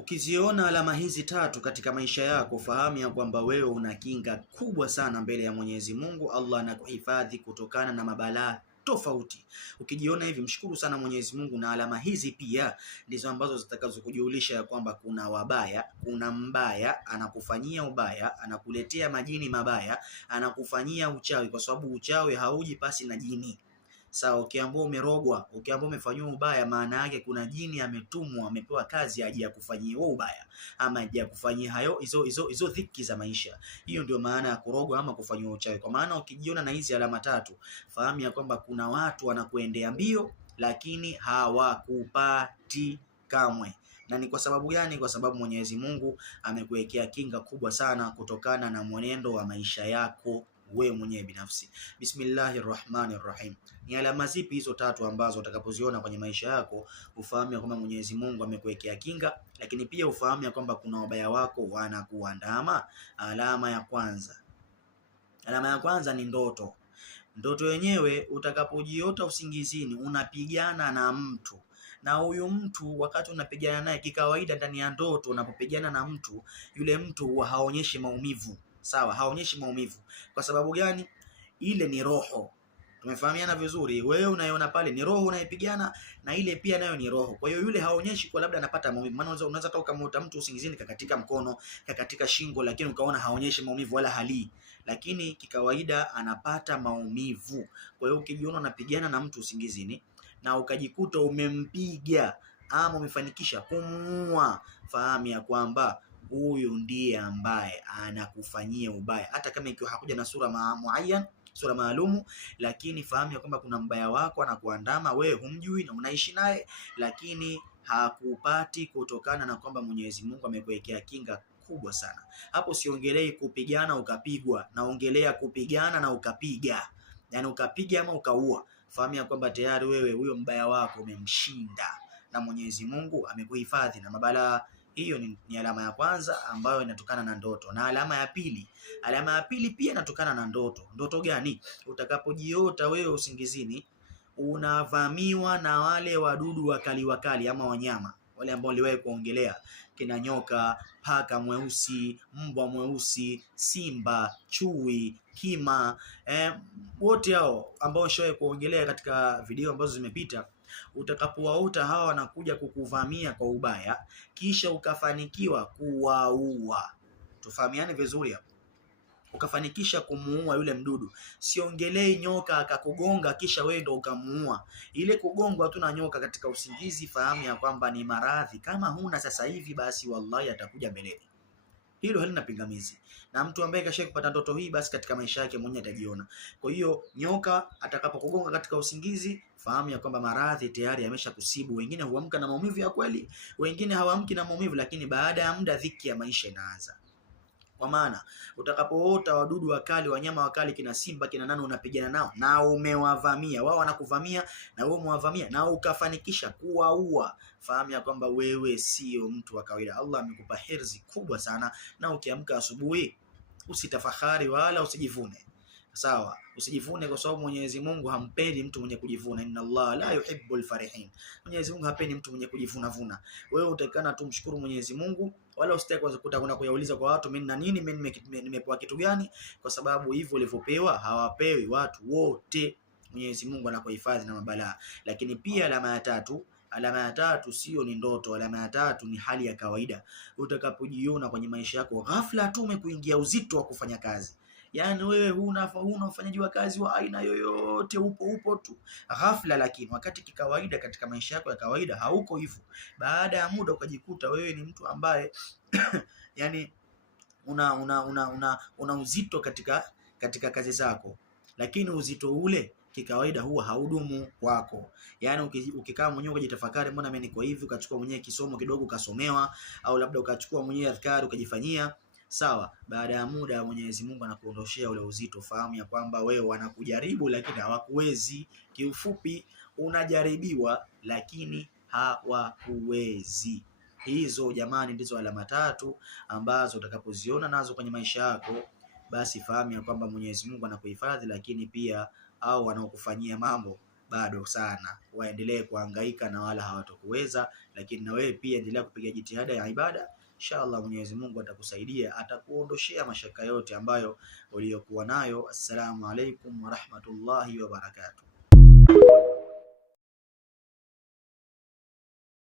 Ukiziona alama hizi tatu katika maisha yako, fahamu ya kwamba wewe una kinga kubwa sana mbele ya Mwenyezi Mungu. Allah anakuhifadhi kutokana na mabalaa tofauti. Ukijiona hivi, mshukuru sana Mwenyezi Mungu, na alama hizi pia ndizo ambazo zitakazokujulisha ya kwamba kuna wabaya, kuna mbaya anakufanyia ubaya, anakuletea majini mabaya, anakufanyia uchawi, kwa sababu uchawi hauji pasi na jini. Sawa, ukiambiwa umerogwa, ukiambiwa umefanywa ubaya, maana yake kuna jini ametumwa, amepewa kazi aje akufanyie wewe ubaya, ama aje akufanyie hizo dhiki za maisha. Hiyo ndio maana ya kurogwa ama kufanywa uchawi. Kwa maana ukijiona na hizi alama tatu, fahamu ya kwamba kuna watu wanakuendea mbio, lakini hawakupati kamwe. Na ni kwa sababu gani? Kwa sababu Mwenyezi Mungu amekuwekea kinga kubwa sana kutokana na mwenendo wa maisha yako wewe mwenyewe binafsi. Bismillahirrahmanirrahim. Ni alama zipi hizo tatu ambazo utakapoziona kwenye maisha yako ufahamu ya kwamba Mwenyezi Mungu amekuwekea kinga, lakini pia ufahamu ya kwamba kuna wabaya wako wanakuandama? Alama ya kwanza ni ndoto. Ndoto yenyewe, utakapojiota usingizini unapigana na mtu, na huyu mtu wakati unapigana naye, kikawaida ndani ya ndoto unapopigana na mtu, yule mtu huwa haonyeshi maumivu. Sawa, haonyeshi maumivu. Kwa sababu gani? Ile ni roho. Tumefahamiana vizuri. Wewe unaiona pale ni roho unaipigana, na ile pia nayo ni roho. Kwa hiyo yule haonyeshi kwa labda anapata maumivu. Maana unaweza hata ukamwota mtu usingizini kakatika mkono, kakatika shingo, lakini ukaona haonyeshi maumivu wala halii, lakini kikawaida anapata maumivu. Kwa hiyo ukijiona unapigana na mtu usingizini na ukajikuta umempiga ama umefanikisha kumuua, fahamu ya kwamba huyu ndiye ambaye anakufanyia ubaya, hata kama ikiwa hakuja na sura muayyan, sura maalumu, lakini fahamu ya kwamba kuna mbaya wako anakuandama, wewe humjui na unaishi naye, lakini hakupati kutokana na kwamba Mwenyezi Mungu amekuwekea kinga kubwa sana. Hapo siongelei kupigana ukapigwa, naongelea kupigana na ukapiga, yani ukapiga ama ukaua. Fahamu ya kwamba tayari wewe huyo mbaya wako umemshinda, na Mwenyezi Mungu amekuhifadhi na mabalaa. Hiyo ni alama ya kwanza ambayo inatokana na ndoto. Na alama ya pili pia inatokana na ndoto. Ndoto gani? Utakapojiota wewe usingizini unavamiwa na wale wadudu wakali ama wanyama wale ambao niliwahi kuongelea, kina nyoka, paka mweusi, mbwa mweusi, simba, chui, kima, wote hao ambao nishawahi kuongelea katika video ambazo zimepita. Utakapowaota hawa wanakuja kukuvamia kwa ubaya, kisha ukafanikiwa kuwaua, tufahamiane vizuri hapo, ukafanikisha kumuua yule mdudu. Siongelei nyoka akakugonga kisha wewe ndo ukamuua. Ile kugongwa tu na nyoka katika usingizi, fahamu ya kwamba ni maradhi. Kama huna sasa hivi, basi wallahi atakuja mbeleni. Hilo halina pingamizi, na mtu ambaye kashaye kupata ndoto hii, basi katika maisha yake mwenyewe atajiona. Kwa hiyo nyoka atakapokugonga katika usingizi, fahamu ya kwamba maradhi tayari yameshakusibu. Wengine huamka na maumivu ya kweli, wengine hawaamki na maumivu, lakini baada ya muda dhiki ya maisha inaanza. Kwa maana utakapoota wadudu wakali, wanyama wakali, kina simba, kina nani, unapigana nao na umewavamia, wao wanakuvamia na wewe umewavamia na ukafanikisha kuwaua, fahamu ya kwamba wewe sio mtu wa kawaida. Allah amekupa hirzi kubwa sana, na ukiamka asubuhi usitafahari wala usijivune. Sawa, usijivune, kwa sababu Mwenyezi Mungu hampendi mtu mwenye kujivuna. Inna Allah la yuhibbul farihin. Mwenyezi Mungu hapendi mtu mwenye kujivuna. Wewe utakana tumshukuru Mwenyezi Mungu, wala usitaki kwanza kuyauliza kwa watu mimi na nini, mimi nimepewa kitu gani, kwa sababu hivyo ulivyopewa hawapewi watu wote. Mwenyezi Mungu anakuhifadhi na mabalaa. Lakini pia alama ya tatu sio ni ndoto. Alama ya tatu ni hali ya kawaida. Utakapojiona kwenye maisha yako ghafla tu umekuingia uzito wa kufanya kazi, yani wewe huna ufanyaji wa kazi wa aina yoyote, upo tu ghafla, lakini wakati kikawaida katika maisha yako ya kawaida hauko hivyo. Baada ya muda ukajikuta wewe ni mtu ambaye yani una uzito katika kazi zako, lakini uzito ule kikawaida huwa haudumu kwako. Yani ukikaa mwenyewe ukajitafakari, mbona mimi niko hivi, ukachukua mwenyewe kisomo kidogo ukasomewa, au labda ukachukua mwenyewe adhkari ukajifanyia, sawa, baada ya muda Mwenyezi Mungu anakuondoshea ule uzito. Fahamu ya kwamba wewe wanakujaribu lakini hawakuwezi. Kiufupi, unajaribiwa lakini hawakuwezi. Hizo jamani ndizo alama tatu ambazo utakapoziona nazo kwenye maisha yako, basi fahamu ya kwamba Mwenyezi Mungu anakuhifadhi, lakini pia au wanaokufanyia mambo bado sana, waendelee kuhangaika na wala hawatokuweza. Lakini na wewe pia endelea kupiga jitihada ya ibada, inshallah Mwenyezi Mungu atakusaidia, atakuondoshea mashaka yote ambayo uliyokuwa nayo. Assalamu alaikum wa rahmatullahi wa barakatuh.